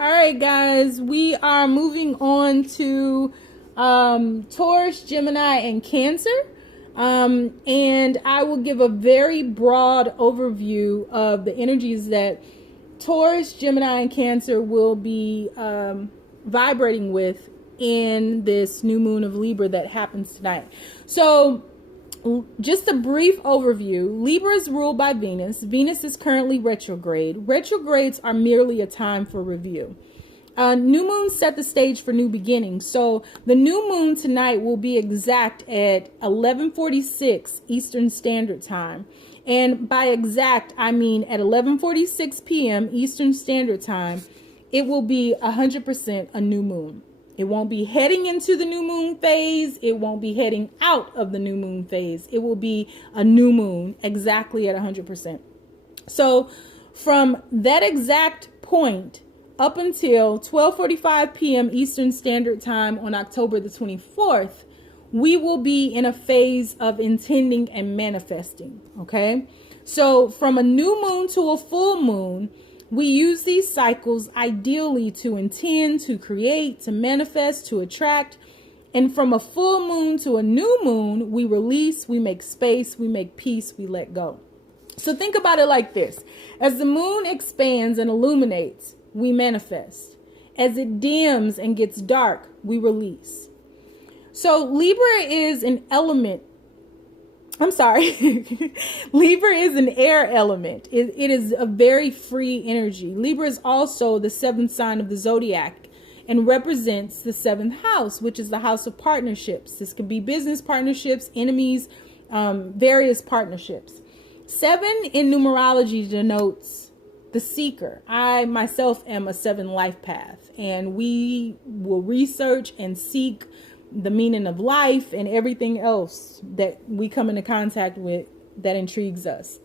All right, guys, we are moving on to Taurus, Gemini, and Cancer. And I will give a very broad overview of the energies that Taurus, Gemini, and Cancer will be vibrating with in this new moon of Libra that happens tonight. So just a brief overview. Libra is ruled by Venus. Venus is currently retrograde. Retrogrades are merely a time for review. New moon set the stage for new beginnings. So the new moon tonight will be exact at 11:46 Eastern Standard Time. And by exact, I mean at 11:46 p.m. Eastern Standard Time, it will be 100% a new moon. It won't be heading into the new moon phase. It won't be heading out of the new moon phase. It will be a new moon exactly at 100%. So from that exact point up until 12:45 p.m. Eastern Standard Time on October the 24th, we will be in a phase of intending and manifesting. Okay. So from a new moon to a full moon, we use these cycles ideally to intend, to create, to manifest, to attract. And from a full moon to a new moon, we release, we make space, we make peace, we let go. So think about it like this. As the moon expands and illuminates, we manifest. As it dims and gets dark, we release. So Libra is an element. I'm sorry. Libra is an air element. It is a very free energy. Libra is also the seventh sign of the zodiac and represents the seventh house, which is the house of partnerships. This could be business partnerships, enemies, various partnerships. 7 in numerology denotes the seeker. I myself am a 7 life path, and we will research and seek the meaning of life and everything else that we come into contact with that intrigues us.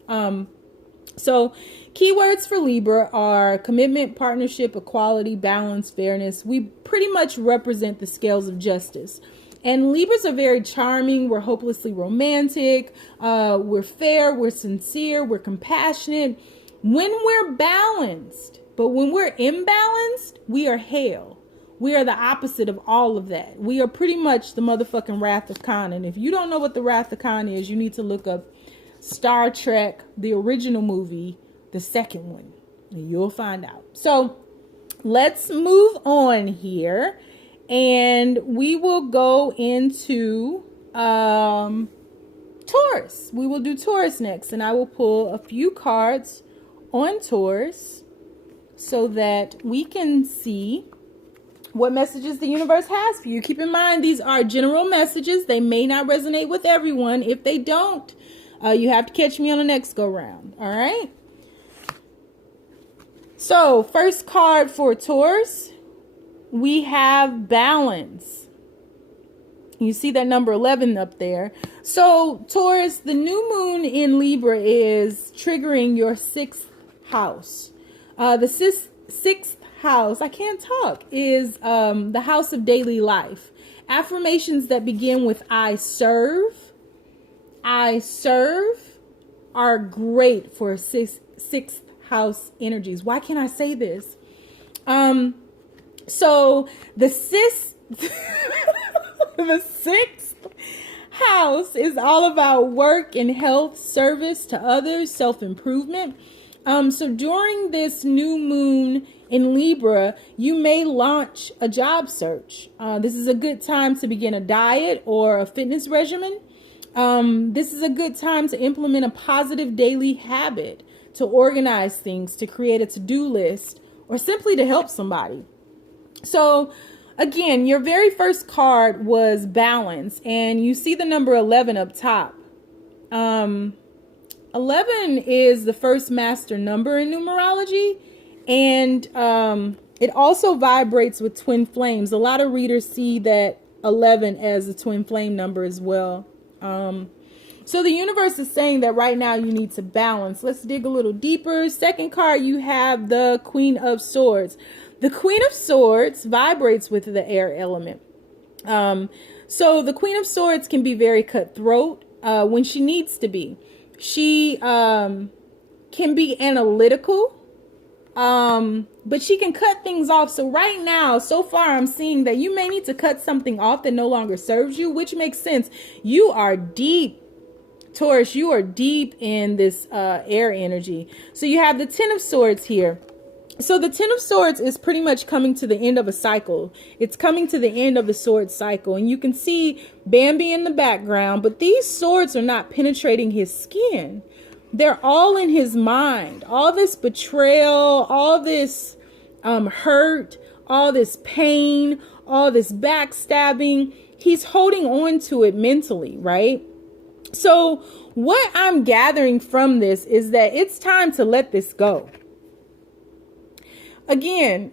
So keywords for Libra are commitment, partnership, equality, balance, fairness. We pretty much represent the scales of justice. And Libras are very charming. We're hopelessly romantic. We're fair. We're sincere. We're compassionate when we're balanced. But when we're imbalanced, we are hell. We are the opposite of all of that. We are pretty much the motherfucking Wrath of Khan. And if you don't know what the Wrath of Khan is, you need to look up Star Trek, the original movie, the second one, and you'll find out. So let's move on here, and we will go into Taurus. We will do Taurus next, and I will pull a few cards on Taurus so that we can see what messages the universe has for you. Keep in mind, these are general messages. They may not resonate with everyone. If they don't, you have to catch me on the next go round. All right. So first card for Taurus, we have balance. You see that number 11 up there. So Taurus, the new moon in Libra is triggering your 6th house. The sixth house, I can't talk, is the house of daily life. Affirmations that begin with I serve are great for sixth house energies. Why can't I say this? So the sixth house is all about work and health, service to others, self-improvement. So during this new moon in Libra, you may launch a job search. This is a good time to begin a diet or a fitness regimen. This is a good time to implement a positive daily habit, to organize things, to create a to-do list, or simply to help somebody. So again, your very first card was balance, and you see the number 11 up top. 11 is the first master number in numerology, and it also vibrates with twin flames. A lot of readers see that 11 as a twin flame number as well. So the universe is saying that right now you need to balance. Let's dig a little deeper. Second card, you have the Queen of Swords. The Queen of Swords vibrates with the air element. So the Queen of Swords can be very cutthroat when she needs to be. She can be analytical. But she can cut things off. So right now, so far, I'm seeing that you may need to cut something off that no longer serves you, which makes sense. You are deep, Taurus. You are deep in this air energy. So you have the Ten of Swords here. So the Ten of Swords is pretty much coming to the end of a cycle. It's coming to the end of the sword cycle. And you can see Bambi in the background, but these swords are not penetrating his skin. They're all in his mind. All this betrayal, all this hurt, all this pain, all this backstabbing. He's holding on to it mentally, right? So what I'm gathering from this is that it's time to let this go. Again,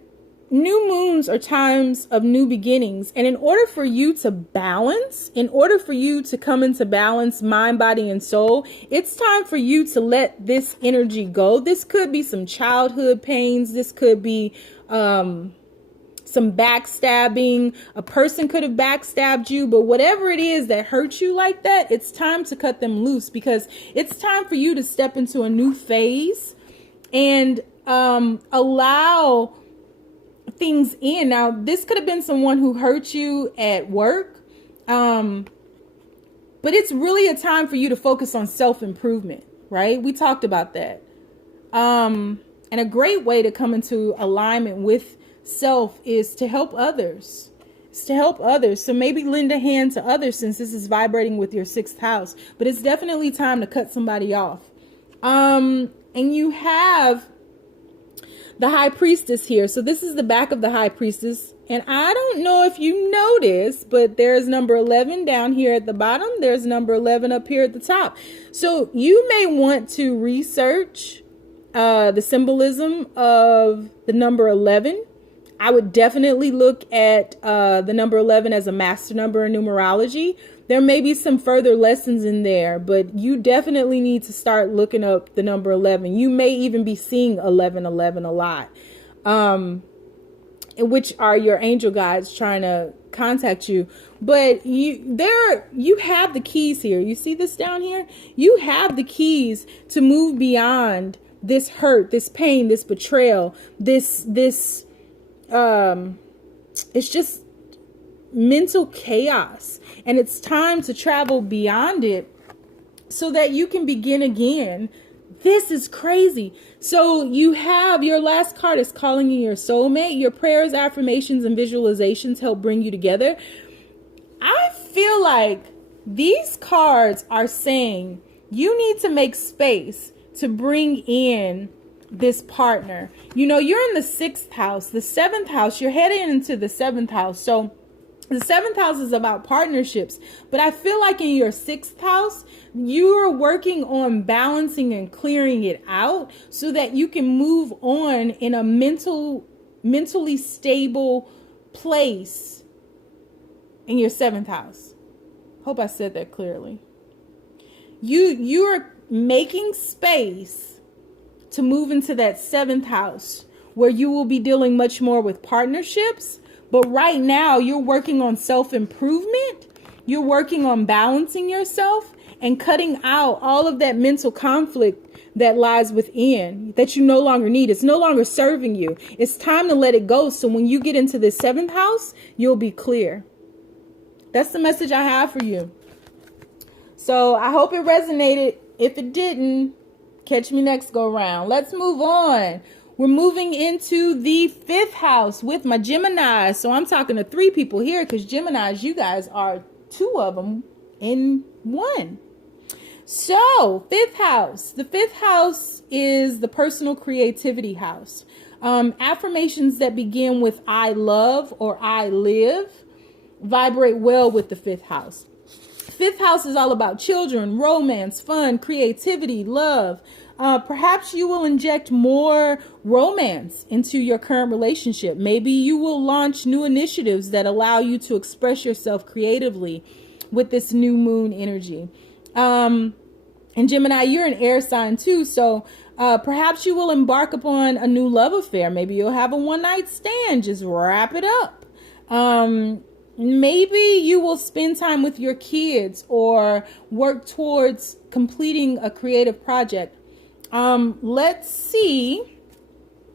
new moons are times of new beginnings. And in order for you to balance, in order for you to come into balance, mind, body, and soul, it's time for you to let this energy go. This could be some childhood pains. This could be some backstabbing. A person could have backstabbed you, but whatever it is that hurt you like that, it's time to cut them loose, because it's time for you to step into a new phase and allow things in. Now, this could have been someone who hurt you at work, but it's really a time for you to focus on self-improvement, right? We talked about that. And a great way to come into alignment with self is to help others. It's to help others. So maybe lend a hand to others, since this is vibrating with your 6th house. But it's definitely time to cut somebody off. And you have the High Priestess here. So this is the back of the High Priestess. And I don't know if you noticed, but there's number 11 down here at the bottom. There's number 11 up here at the top. So you may want to research the symbolism of the number 11. I would definitely look at the number 11 as a master number in numerology. There may be some further lessons in there, but you definitely need to start looking up the number 11. You may even be seeing 1111 a lot, which are your angel guides trying to contact you. But you have the keys here. You see this down here? You have the keys to move beyond this hurt, this pain, this betrayal, this it's just mental chaos, and it's time to travel beyond it so that you can begin again. This is crazy. So you have your last card is calling you your soulmate. Your prayers, affirmations, and visualizations help bring you together. I feel like these cards are saying you need to make space to bring in this partner. You know, you're in the 6th house, the 7th house, you're heading into the 7th house. So the 7th house is about partnerships, but I feel like in your 6th house, you are working on balancing and clearing it out so that you can move on in a mentally stable place in your 7th house. Hope I said that clearly. You are making space to move into that 7th house where you will be dealing much more with partnerships. But right now you're working on self-improvement. You're working on balancing yourself and cutting out all of that mental conflict that lies within that you no longer need. It's no longer serving you. It's time to let it go. So when you get into the 7th house, you'll be clear. That's the message I have for you. So I hope it resonated. If it didn't, catch me next go round. Let's move on. We're moving into the 5th house with my Gemini. So I'm talking to 3 people here because Geminis, you guys are 2 of them in 1. So 5th house. The 5th house is the personal creativity house. Affirmations that begin with I love or I live vibrate well with the 5th house. 5th house is all about children, romance, fun, creativity, love. Perhaps you will inject more romance into your current relationship. Maybe you will launch new initiatives that allow you to express yourself creatively with this new moon energy. And Gemini, you're an air sign too. So perhaps you will embark upon a new love affair. Maybe you'll have a one-night stand. Just wrap it up. Maybe you will spend time with your kids or work towards completing a creative project. Let's see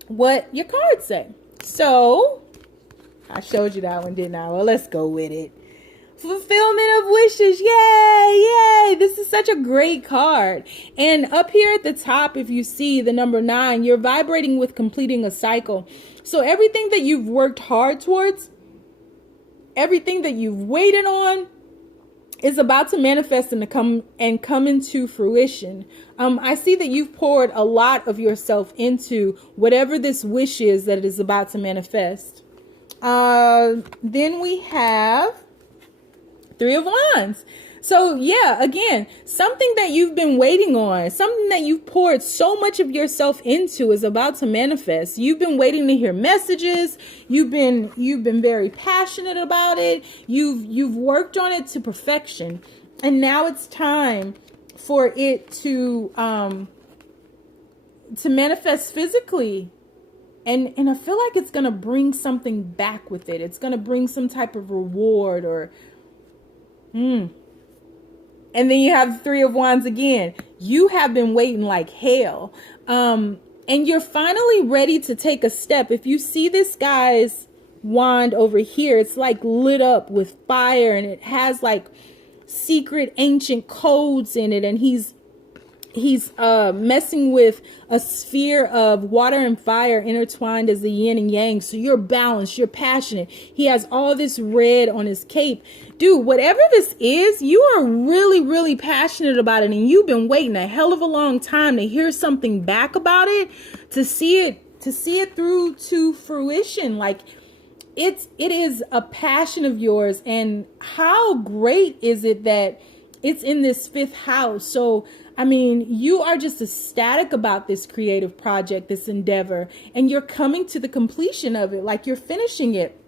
what your cards say. So I showed you that one, didn't I? Well, let's go with it. Fulfillment of wishes. Yay, yay. This is such a great card. And up here at the top, if you see the number 9, you're vibrating with completing a cycle. So everything that you've worked hard towards, everything that you've waited on, is about to manifest and come into fruition. I see that you've poured a lot of yourself into whatever this wish is that it is about to manifest. Then we have 3 of Wands. So yeah, again, something that you've been waiting on, something that you've poured so much of yourself into is about to manifest. You've been waiting to hear messages. You've been very passionate about it. You've worked on it to perfection. And now it's time for it to manifest physically. And I feel like it's going to bring something back with it. It's going to bring some type of reward or And then you have the 3 of Wands again. You have been waiting like hell. And you're finally ready to take a step. If you see this guy's wand over here, it's like lit up with fire and it has like secret ancient codes in it. And he's messing with a sphere of water and fire intertwined as the yin and yang. So you're balanced, you're passionate. He has all this red on his cape. Dude, whatever this is, you are really, really passionate about it. And you've been waiting a hell of a long time to hear something back about it, to see it through to fruition. Like it is a passion of yours. And how great is it that it's in this 5th house? So I mean, you are just ecstatic about this creative project, this endeavor, and you're coming to the completion of it, like you're finishing it.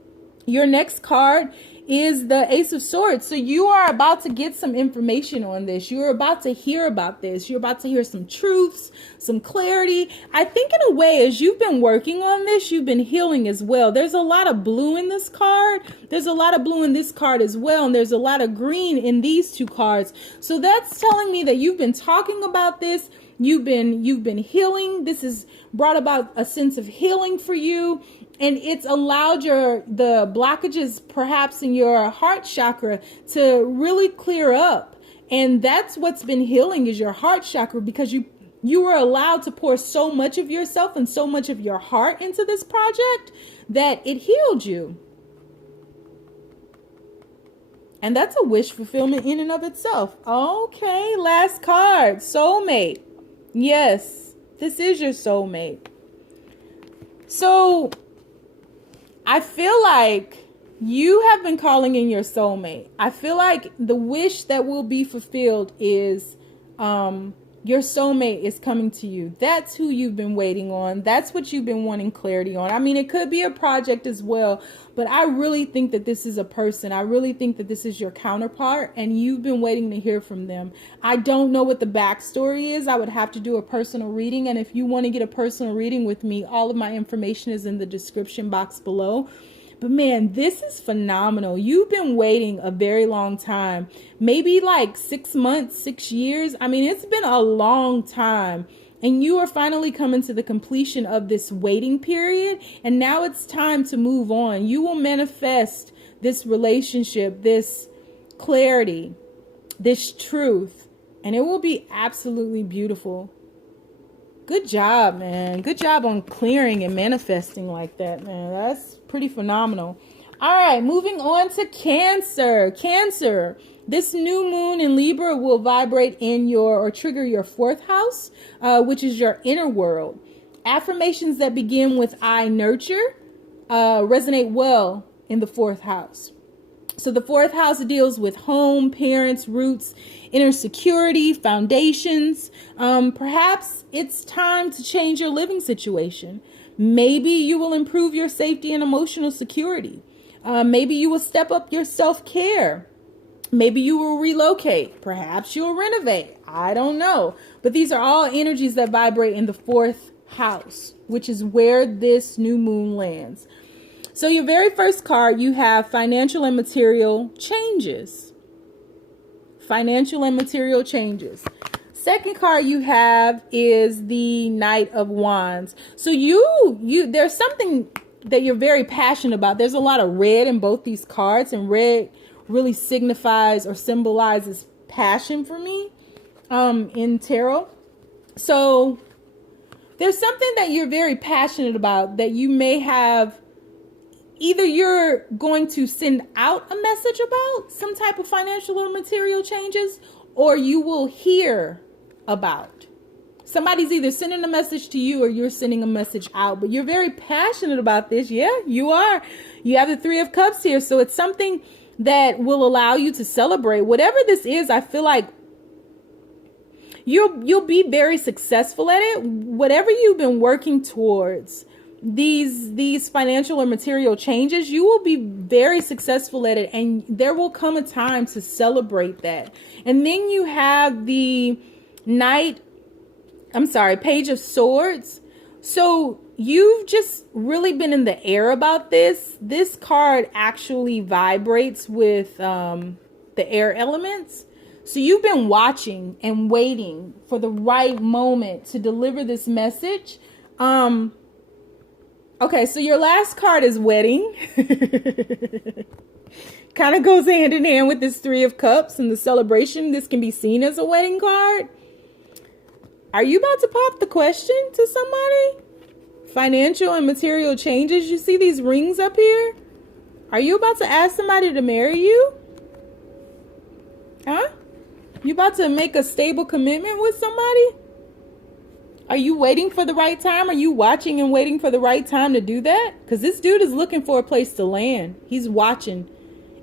Your next card is the Ace of Swords. So you are about to get some information on this. You're about to hear about this. You're about to hear some truths, some clarity. I think in a way, as you've been working on this, you've been healing as well. There's a lot of blue in this card. There's a lot of blue in this card as well. And there's a lot of green in these 2 cards. So that's telling me that you've been talking about this. You've been healing. This has brought about a sense of healing for you. And it's allowed the blockages perhaps in your heart chakra to really clear up. And that's what's been healing, is your heart chakra, because you were allowed to pour so much of yourself and so much of your heart into this project that it healed you. And that's a wish fulfillment in and of itself. Okay, last card, soulmate. Yes, this is your soulmate. So I feel like you have been calling in your soulmate. I feel like the wish that will be fulfilled is your soulmate is coming to you. That's who you've been waiting on. That's what you've been wanting clarity on. I mean, it could be a project as well, but I really think that this is a person. I really think that this is your counterpart, and you've been waiting to hear from them. I don't know what the backstory is. I would have to do a personal reading, and if you want to get a personal reading with me, all of my information is in the description box below. But man, this is phenomenal. You've been waiting a very long time, maybe like 6 months, 6 years. I mean, it's been a long time, and you are finally coming to the completion of this waiting period. And now it's time to move on. You will manifest this relationship, this clarity, this truth, and it will be absolutely beautiful. Good job, man. Good job on clearing and manifesting like that, man. That's pretty phenomenal. All right, moving on to Cancer. Cancer, this new moon in Libra will vibrate in or trigger your 4th house, which is your inner world. Affirmations that begin with I nurture resonate well in the 4th house. So the 4th house deals with home, parents, roots, inner security, foundations. Perhaps it's time to change your living situation. Maybe you will improve your safety and emotional security. Maybe you will step up your self-care. Maybe you will relocate. Perhaps you'll renovate. I don't know. But these are all energies that vibrate in the 4th house, which is where this new moon lands. So your very first card, you have financial and material changes. Financial and material changes. Second card you have is the Knight of Wands. So you there's something that you're very passionate about. There's a lot of red in both these cards, and red really signifies or symbolizes passion for me in tarot. So there's something that you're very passionate about that you may have. Either you're going to send out a message about some type of financial or material changes, or you will hear about. Somebody's either sending a message to you or you're sending a message out, but you're very passionate about this. Yeah, you are. You have the Three of Cups here. So it's something that will allow you to celebrate. Whatever this is, I feel like you'll be very successful at it. Whatever you've been working towards, these financial or material changes, you will be very successful at it, and there will come a time to celebrate that. And then you have the Page of Swords. So you've just really been in the air about this. This card actually vibrates with the air elements. So you've been watching and waiting for the right moment to deliver this message. Okay, so your last card is Wedding. Kind of goes hand in hand with this Three of Cups and the celebration. This can be seen as a wedding card. Are you about to pop the question to somebody? Financial and material changes. You see these rings up here? Are you about to ask somebody to marry you? Huh? You about to make a stable commitment with somebody? Are you waiting for the right time? Are you watching and waiting for the right time to do that? Because this dude is looking for a place to land. He's watching.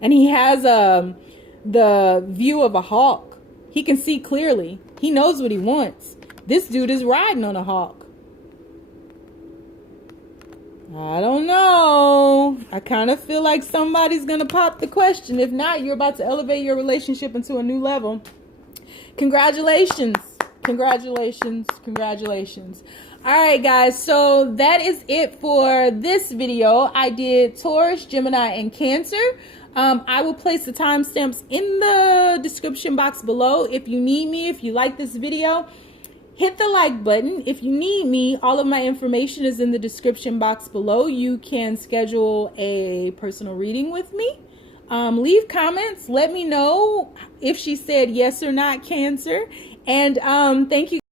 And he has the view of a hawk. He can see clearly. He knows what he wants. This dude is riding on a hawk. I don't know. I kind of feel like somebody's going to pop the question. If not, you're about to elevate your relationship into a new level. Congratulations. Congratulations. Congratulations. All right, guys. So that is it for this video. I did Taurus, Gemini, and Cancer. I will place the timestamps in the description box below. If you need me, if you like this video, hit the like button. If you need me, all of my information is in the description box below. You can schedule a personal reading with me. Leave comments. Let me know if she said yes or not, Cancer. And thank you.